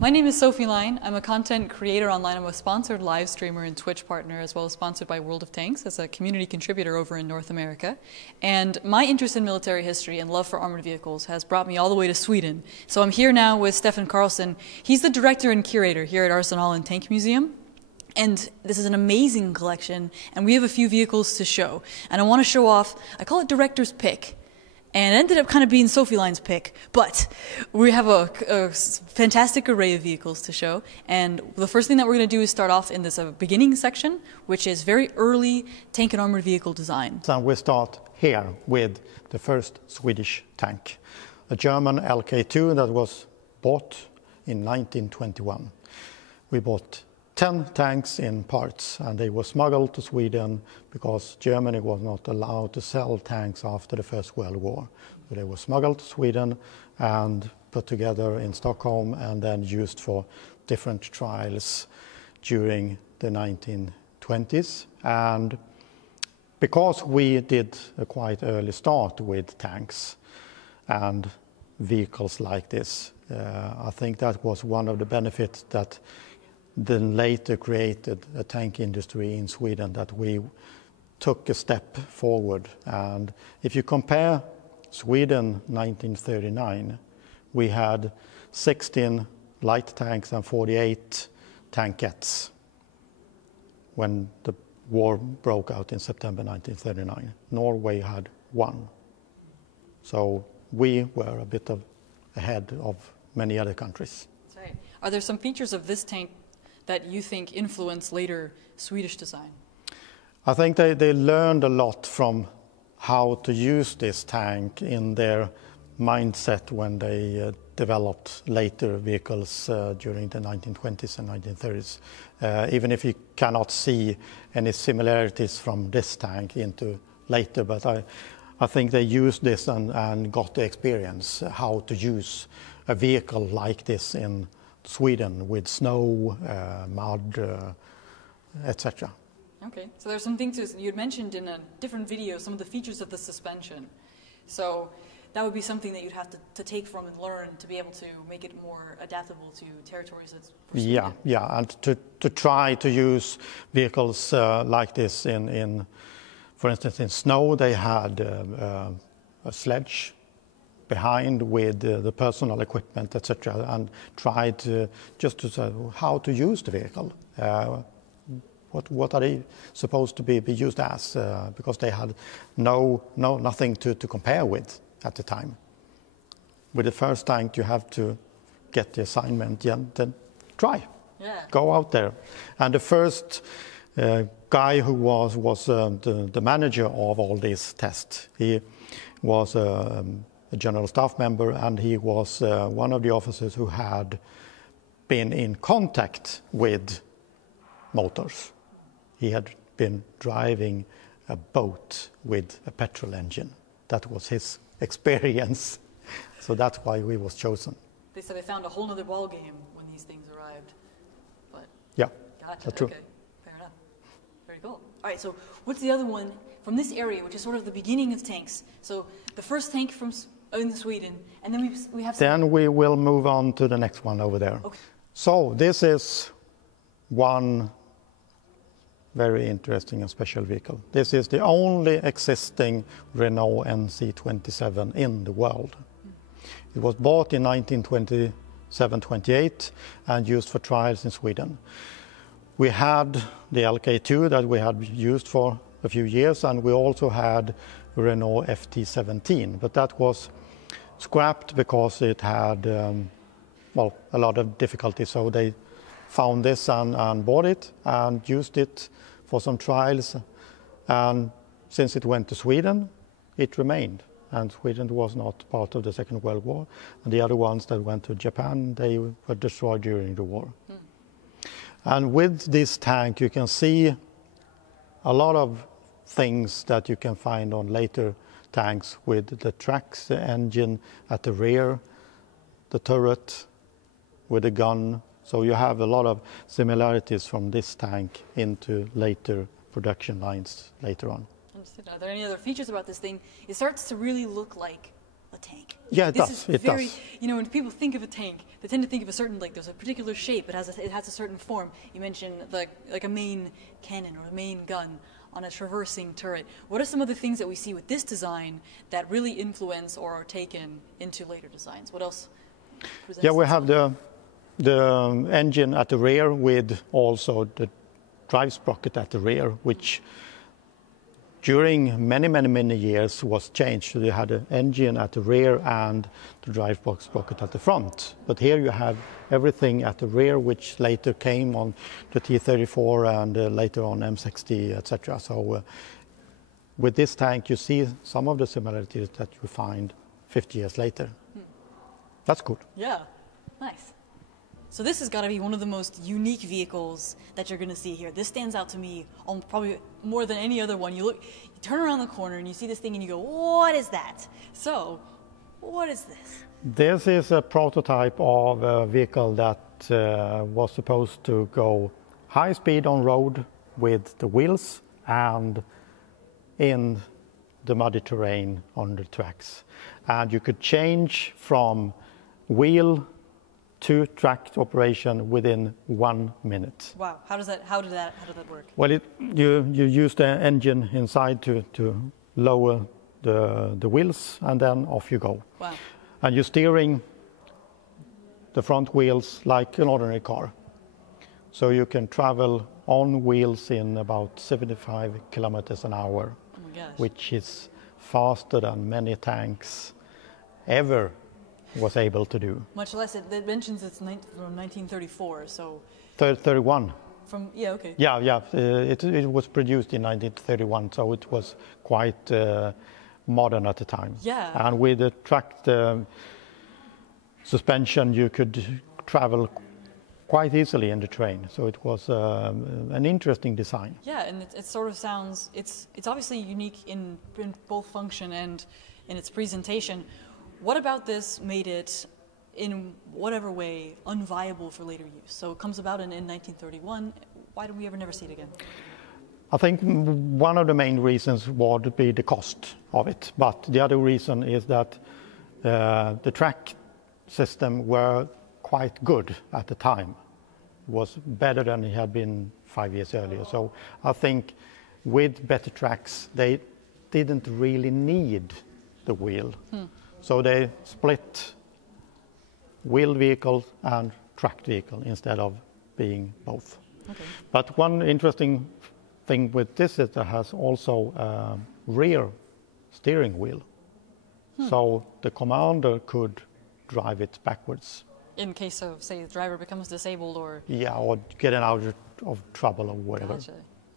My name is Sofilein. I'm a content creator online. I'm a sponsored live streamer and Twitch partner, as well as sponsored by World of Tanks as a community contributor over in North America. And my interest in military history and love for armored vehicles has brought me all the way to Sweden. So I'm here now with Stefan Carlson. He's the director and curator here at Arsenalen Tankmuseum. And this is an amazing collection, and we have a few vehicles to show. And I want to show off, I call it director's pick. And it ended up kind of being Sofilein's pick, but we have a fantastic array of vehicles to show. And the first thing that we're going to do is start off in this beginning section, which is very early tank and armored vehicle design. So we start here with the first Swedish tank, a German LK2 that was bought in 1921. We bought 10 tanks in parts, and they were smuggled to Sweden because Germany was not allowed to sell tanks after the First World War. So they were smuggled to Sweden and put together in Stockholm and then used for different trials during the 1920s. And because we did a quite early start with tanks and vehicles like this, I think that was one of the benefits that then later created a tank industry in Sweden, that we took a step forward. And if you compare Sweden 1939, we had 16 light tanks and 48 tankettes when the war broke out in September 1939. Norway had 1. So we were a bit ahead of many other countries. That's right. Are there some features of this tank that you think influenced later Swedish design? I think they learned a lot from how to use this tank in their mindset when they developed later vehicles during the 1920s and 1930s. Even if you cannot see any similarities from this tank into later, but I think they used this and got the experience how to use a vehicle like this in Sweden with snow, mud, etc. Okay, so there's some things you had mentioned in a different video, some of the features of the suspension. So that would be something that you'd have to take from and learn to be able to make it more adaptable to territories that's pursued. Yeah, and to try to use vehicles like this in, for instance, in snow, they had a sledge behind with the personal equipment, etc., and tried just to say how to use the vehicle. What are they supposed to be used as? Because they had nothing to compare with at the time. With the first tank, you have to get the assignment, then try. Yeah. Go out there. And the first guy who was the manager of all these tests, he was a general staff member, and he was one of the officers who had been in contact with motors. He had been driving a boat with a petrol engine. That was his experience. So that's why we was chosen. They said they found a whole other ball game when these things arrived. But yeah, gotcha. That's true. Okay, fair enough. Very cool. All right, so what's the other one from this area, which is sort of the beginning of tanks? So the first tank from in Sweden, and then we have. Then we will move on to the next one over there. Okay. So this is one very interesting and special vehicle. This is the only existing Renault NC27 in the world. It was bought in 1927-28 and used for trials in Sweden. We had the LK2 that we had used for a few years, and we also had Renault FT17, but that was scrapped because it had a lot of difficulties. So they found this and bought it and used it for some trials. And since it went to Sweden, it remained. And Sweden was not part of the Second World War. And the other ones that went to Japan, they were destroyed during the war. And with this tank, you can see a lot of things that you can find on later tanks, with the tracks, the engine at the rear, the turret with the gun. So you have a lot of similarities from this tank into later production lines later on. Understood. Are there any other features about this thing? It starts to really look like a tank. Yeah, it This does. is It very, does. you know, when people think of a tank, they tend to think of a certain, like, there's a particular shape. It has a certain form. You mentioned like a main cannon or a main gun on a traversing turret. What are some of the things that we see with this design that really influence or are taken into later designs? What else presents Yeah, we itself? have the engine at the rear with also the drive sprocket at the rear, which during many years was changed. So you had an engine at the rear and the drive sprocket at the front. But here you have everything at the rear, which later came on the T-34 and later on M60, etc. So with this tank, you see some of the similarities that you find 50 years later. That's good. Yeah, nice. So this has got to be one of the most unique vehicles that you're going to see here. This stands out to me on probably more than any other one. You turn around the corner and you see this thing and you go, what is that? So, what is this? This is a prototype of a vehicle that was supposed to go high speed on road with the wheels and in the muddy terrain on the tracks. And you could change from wheel to tracked operation within 1 minute. Wow, how did that work? Well, you use the engine inside to lower the wheels, and then off you go. Wow. And you're steering the front wheels like an ordinary car. So you can travel on wheels in about 75 kilometers an hour, Oh my gosh. which is faster than many tanks ever was able to do. Much less, it mentions it's from 1934, so 31. yeah, okay. Yeah. It was produced in 1931, so it was quite modern at the time. Yeah. And with the tracked suspension, you could travel quite easily in the train. So it was an interesting design. Yeah, and it sort of sounds, it's obviously unique in both function and in its presentation. What about this made it, in whatever way, unviable for later use? So it comes about in 1931. Why did we ever never see it again? I think one of the main reasons would be the cost of it. But the other reason is that the track system were quite good at the time. It was better than it had been 5 years earlier. So I think with better tracks, they didn't really need the wheel. So they split wheeled vehicle and tracked vehicle instead of being both. Okay. But one interesting thing with this is it has also a rear steering wheel. So the commander could drive it backwards. In case of, say, the driver becomes disabled or... Yeah, or getting out of trouble or whatever. Gotcha.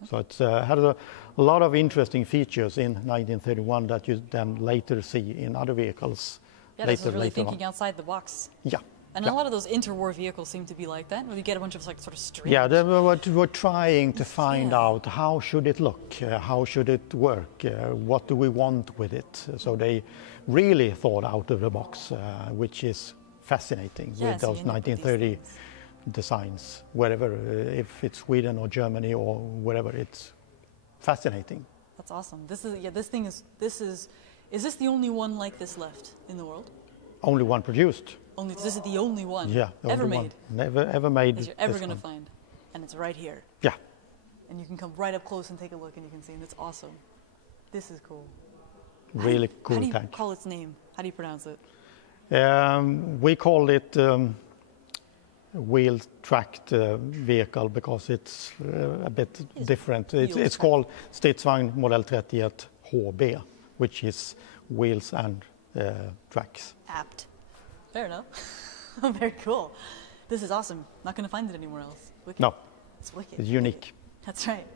So it had a lot of interesting features in 1931 that you then later see in other vehicles. Yeah, this is really later thinking on. outside the box. Yeah. And yeah. a lot of those interwar vehicles seem to be like that, where you get a bunch of like sort of strange... Yeah, they were trying to find out how should it look, how should it work, what do we want with it. So they really thought out of the box, which is fascinating with so those you end up with these 1930 things. designs, wherever, if it's Sweden or Germany or wherever, it's fascinating. That's awesome. This is the only one like this left in the world? Only one produced. This is the only one Yeah, the ever only made one. Never ever made. that you're ever this going to one. find. And it's right here. Yeah, And you can come right up close and take a look and you can see, and it's awesome. This is cool. really How cool do you tank. call its name? How do you pronounce it? We call it wheel-tracked vehicle because it's a bit different. It's called Stridsvagn Modell 31 HB, which is wheels and tracks. Apt. Fair enough. Very cool. This is awesome. Not going to find it anywhere else. Wicked. No, It's wicked. it's unique. That's right.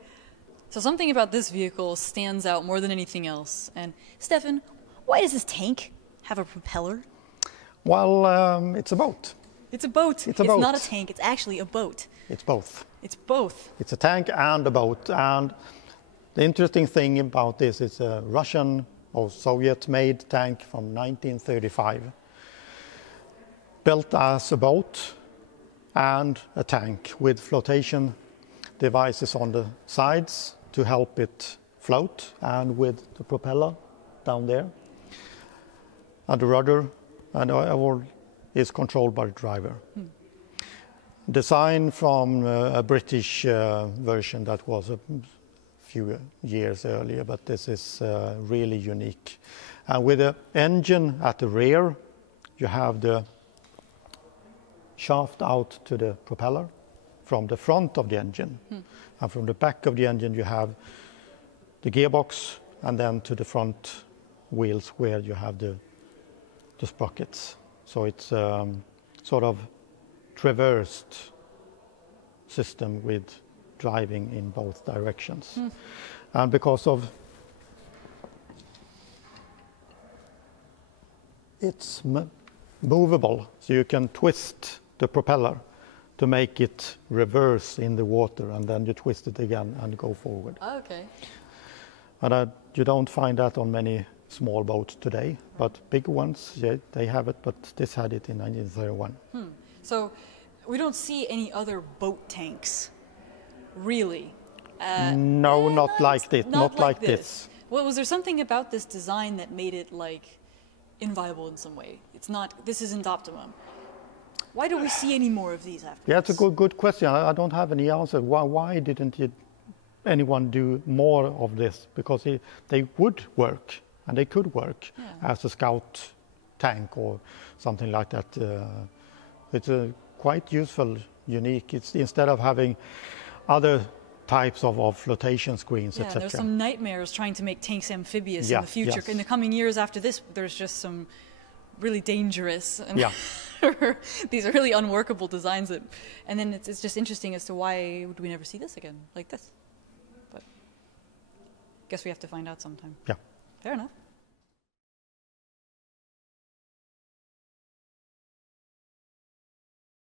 So something about this vehicle stands out more than anything else. And Stefan, why does this tank have a propeller? Well, it's a boat. It's a boat. It's a boat. Not a tank. It's actually a boat. It's both. It's both. It's a tank and a boat. And the interesting thing about this is a Russian or Soviet-made tank from 1935, built as a boat and a tank with flotation devices on the sides to help it float, and with the propeller down there. and the rudder, and all is controlled by the driver. Design from a British version that was a few years earlier, but this is really unique. And with the engine at the rear, you have the shaft out to the propeller from the front of the engine. And from the back of the engine, you have the gearbox, and then to the front wheels where you have the sprockets. So it's sort of traversed system with driving in both directions. And because of it's movable, so you can twist the propeller to make it reverse in the water, and then you twist it again and go forward. Oh, okay. And you don't find that on many small boats today, but big ones, yeah, they have it, but this had it in 1931. So we don't see any other boat tanks, really? No, not like this. Not like this. Well, was there something about this design that made it like inviolable in some way? It's not. This isn't optimum. Why don't we see any more of these after? Yeah, it's a good question. I don't have any answer. Why didn't anyone do more of this? Because they would work, and they could work as a scout tank or something like that. It's quite useful, unique. It's instead of having other types of flotation screens, etc. There's some nightmares trying to make tanks amphibious in the future. Yes. In the coming years after this, there's just some really dangerous and these are really unworkable designs that, and then it's just interesting as to why would we never see this again like this. But guess we have to find out sometime. Yeah. Fair enough.